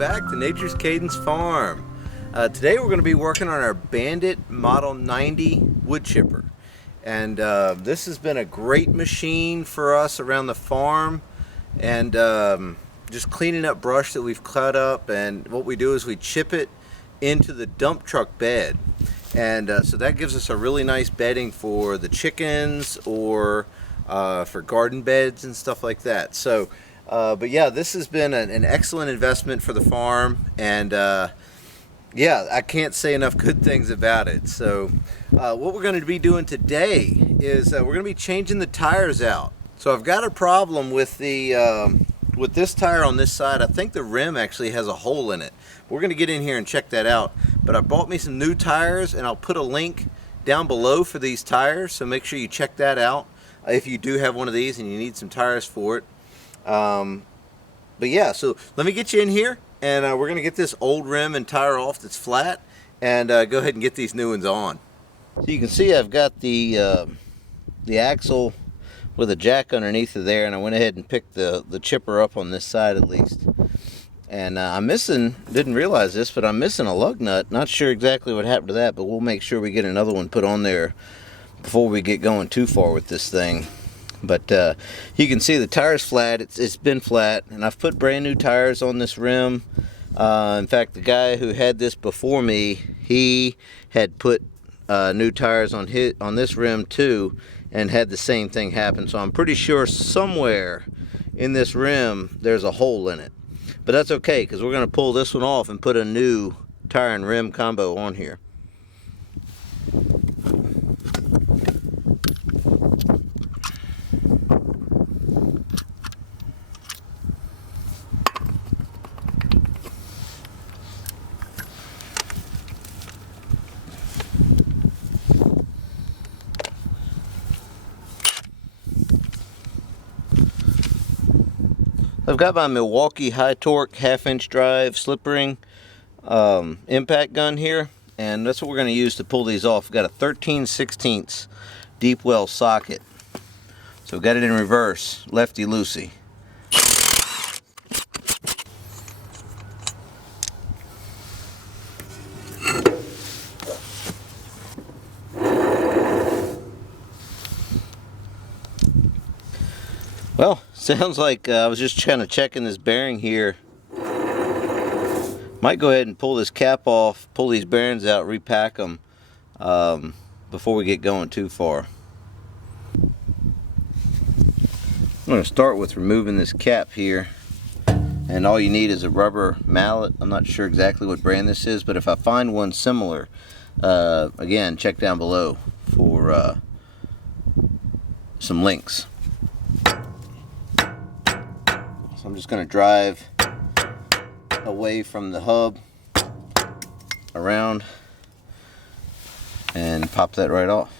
back to Nature's Cadence Farm. Today we're going to be working on our Bandit Model 90 wood chipper. And this has been a great machine for us around the farm. And just cleaning up brush that we've cut up. And what we do is we chip it into the dump truck bed. And so that gives us a really nice bedding for the chickens or for garden beds and stuff like that. So but yeah, this has been an excellent investment for the farm, and yeah, I can't say enough good things about it. So what we're going to be doing today is we're going to be changing the tires out. So I've got a problem with the with this tire on this side. I think the rim actually has a hole in it. We're going to get in here and check that out. But I bought me some new tires, and I'll put a link down below for these tires, so make sure you check that out if you do have one of these and you need some tires for it. But yeah, so let me get you in here, and we're going to get this old rim and tire off that's flat, and go ahead and get these new ones on. So you can see I've got the axle with a jack underneath of there, and I went ahead and picked the chipper up on this side at least. And I'm missing, didn't realize this, but I'm missing a lug nut. Not sure exactly what happened to that, but we'll make sure we get another one put on there before we get going too far with this thing. But you can see the tire's flat. It's been flat, and I've put brand new tires on this rim. In fact, the guy who had this before me, he had put new tires on this rim too, and had the same thing happen. So I'm pretty sure somewhere in this rim there's a hole in it. But that's okay, because we're going to pull this one off and put a new tire and rim combo on here. I've got my Milwaukee high torque half-inch drive slip ring impact gun here, and that's what we're going to use to pull these off. We've got a 13/16 deep well socket, so we've got it in reverse, lefty loosey. Well, sounds like I was just kind of checking this bearing here. Might go ahead and pull this cap off, pull these bearings out, repack them before we get going too far. I'm going to start with removing this cap here. And all you need is a rubber mallet. I'm not sure exactly what brand this is, but if I find one similar, again, check down below for some links. So I'm just going to drive away from the hub, around, and pop that right off.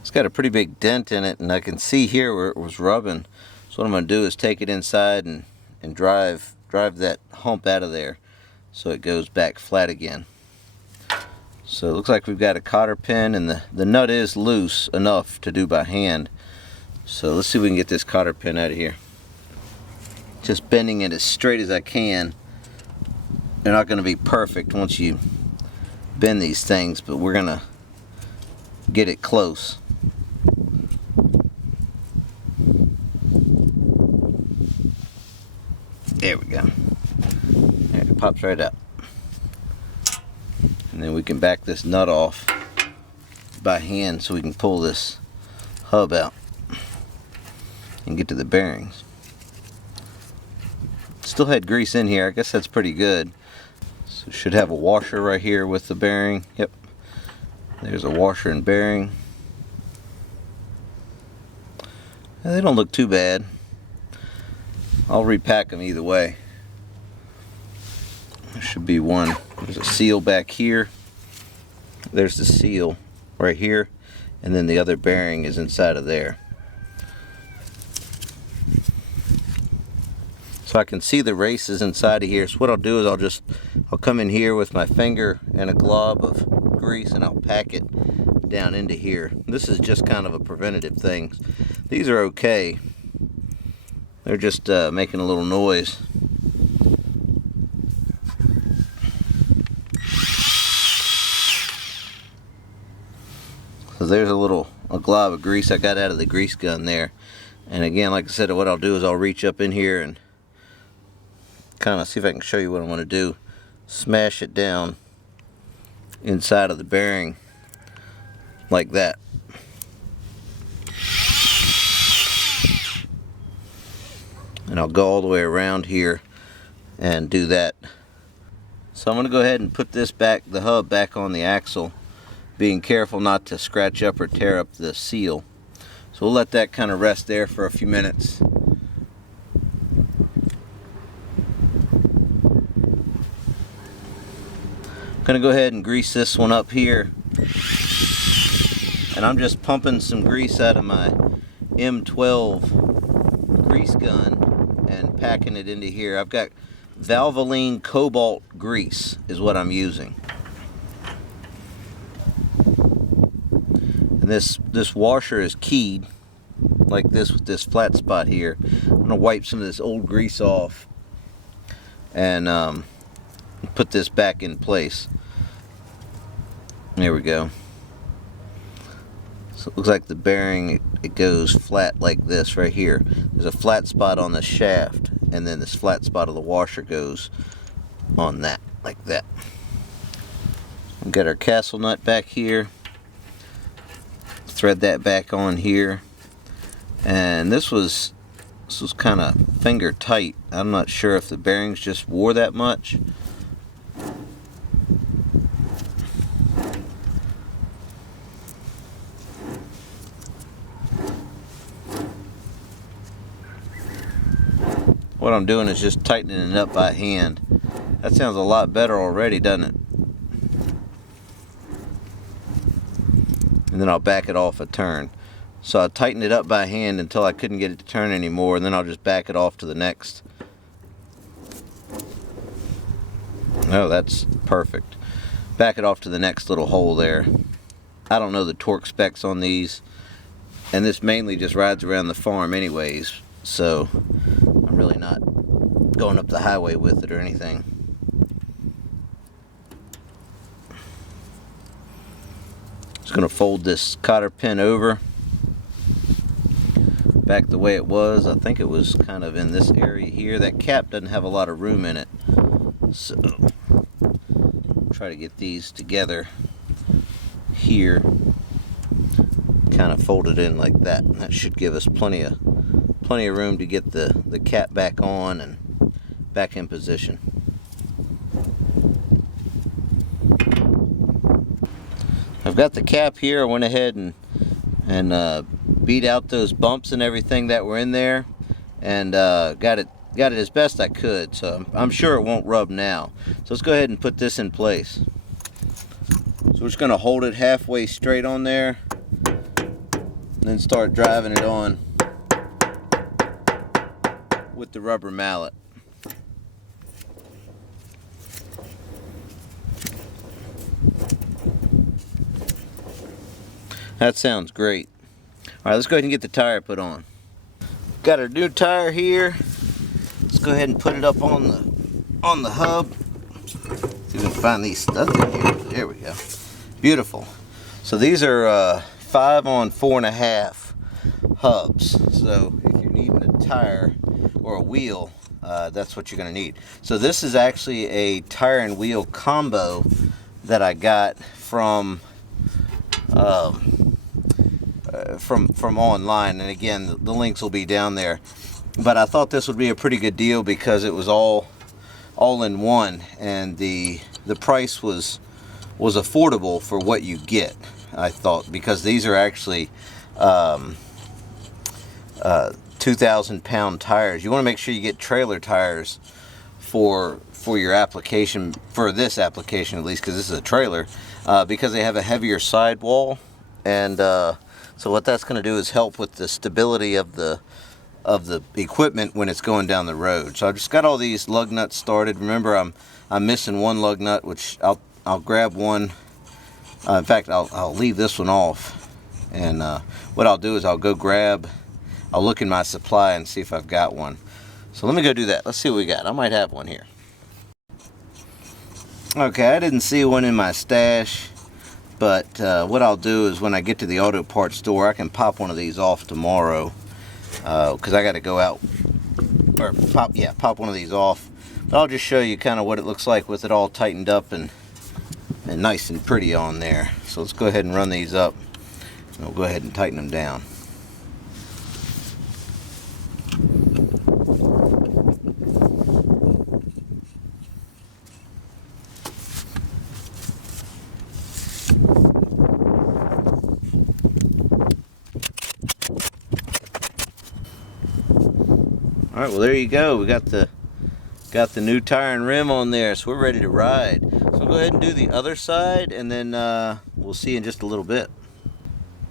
It's got a pretty big dent in it, and I can see here where it was rubbing. So what I'm going to do is take it inside and drive that hump out of there so it goes back flat again. So it looks like we've got a cotter pin, and the nut is loose enough to do by hand. So let's see if we can get this cotter pin out of here. Just bending it as straight as I can. They're not going to be perfect once you bend these things, but we're going to get it close. There we go. There, it pops right out. And then we can back this nut off by hand so we can pull this hub out and get to the bearings. Still had grease in here. I guess that's pretty good. So should have a washer right here with the bearing. Yep. There's a washer and bearing. They don't look too bad. I'll repack them either way. There should be one. There's a seal back here. There's the seal right here. And then the other bearing is inside of there. So I can see the races inside of here. So what I'll do is I'll come in here with my finger and a glob of grease, and I'll pack it down into here. This is just kind of a preventative thing. These are okay. They're just making a little noise. So there's a glob of grease I got out of the grease gun there. And again, like I said, what I'll do is I'll reach up in here and kind of see if I can show you what I want to do. Smash it down inside of the bearing like that. And I'll go all the way around here and do that. So I'm going to go ahead and put this back, the hub back on the axle, being careful not to scratch up or tear up the seal. So we'll let that kind of rest there for a few minutes. I'm going to go ahead and grease this one up here. And I'm just pumping some grease out of my M12 grease gun and packing it into here. I've got Valvoline Cobalt grease is what I'm using. And this washer is keyed like this with this flat spot here. I'm going to wipe some of this old grease off and put this back in place. There we go. So it looks like the bearing, it goes flat like this right here. There's a flat spot on the shaft, and then this flat spot of the washer goes on that, like that. We've got our castle nut back here. Thread that back on here. And this was kind of finger tight. I'm not sure if the bearings just wore that much. What I'm doing is just tightening it up by hand. That sounds a lot better already, doesn't it? And then I'll back it off a turn. So I tightened it up by hand until I couldn't get it to turn anymore, and then I'll just back it off to the next. Oh, that's perfect. Back it off to the next little hole there. I don't know the torque specs on these, and this mainly just rides around the farm anyways, so I'm really not going up the highway with it or anything. Just going to fold this cotter pin over back the way it was. I think it was kind of in this area here. That cap doesn't have a lot of room in it, so try to get these together here, kind of fold it in like that, and that should give us plenty of room to get the cap back on and back in position. I've got the cap here. I went ahead and beat out those bumps and everything that were in there, and got it as best I could, so I'm sure it won't rub now. So let's go ahead and put this in place. So we're just going to hold it halfway straight on there and then start driving it on with the rubber mallet. That sounds great. Alright, let's go ahead and get the tire put on. Got our new tire here. Let's go ahead and put it up on the hub. See if we can find these studs in here. There we go. Beautiful. So these are 5 on 4.5 hubs. So if you're needing a tire or a wheel, that's what you're going to need. So this is actually a tire and wheel combo that I got from online, and again, the links will be down there. But I thought this would be a pretty good deal because it was all in one, and the price was affordable for what you get, I thought, because these are actually 2,000-pound tires. You want to make sure you get trailer tires for your application, for this application at least, because this is a trailer, because they have a heavier sidewall, and so what that's going to do is help with the stability of the equipment when it's going down the road. So I just got all these lug nuts started. Remember, I'm missing one lug nut, which I'll grab one. In fact, I'll leave this one off, and what I'll do is I'll look in my supply and see if I've got one. So let me go do that. Let's see what we got. I might have one here. Okay, I didn't see one in my stash. But what I'll do is when I get to the auto parts store, I can pop one of these off tomorrow, because I got to go out, or pop one of these off. But I'll just show you kind of what it looks like with it all tightened up and nice and pretty on there. So let's go ahead and run these up, and we'll go ahead and tighten them down. All right, well there you go. We got the new tire and rim on there, so we're ready to ride. So go ahead and do the other side, and then we'll see in just a little bit.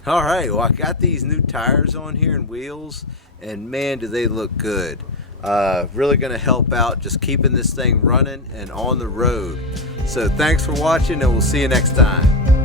All right, well I got these new tires on here and wheels, and man do they look good. Really gonna help out just keeping this thing running and on the road. So thanks for watching, and we'll see you next time.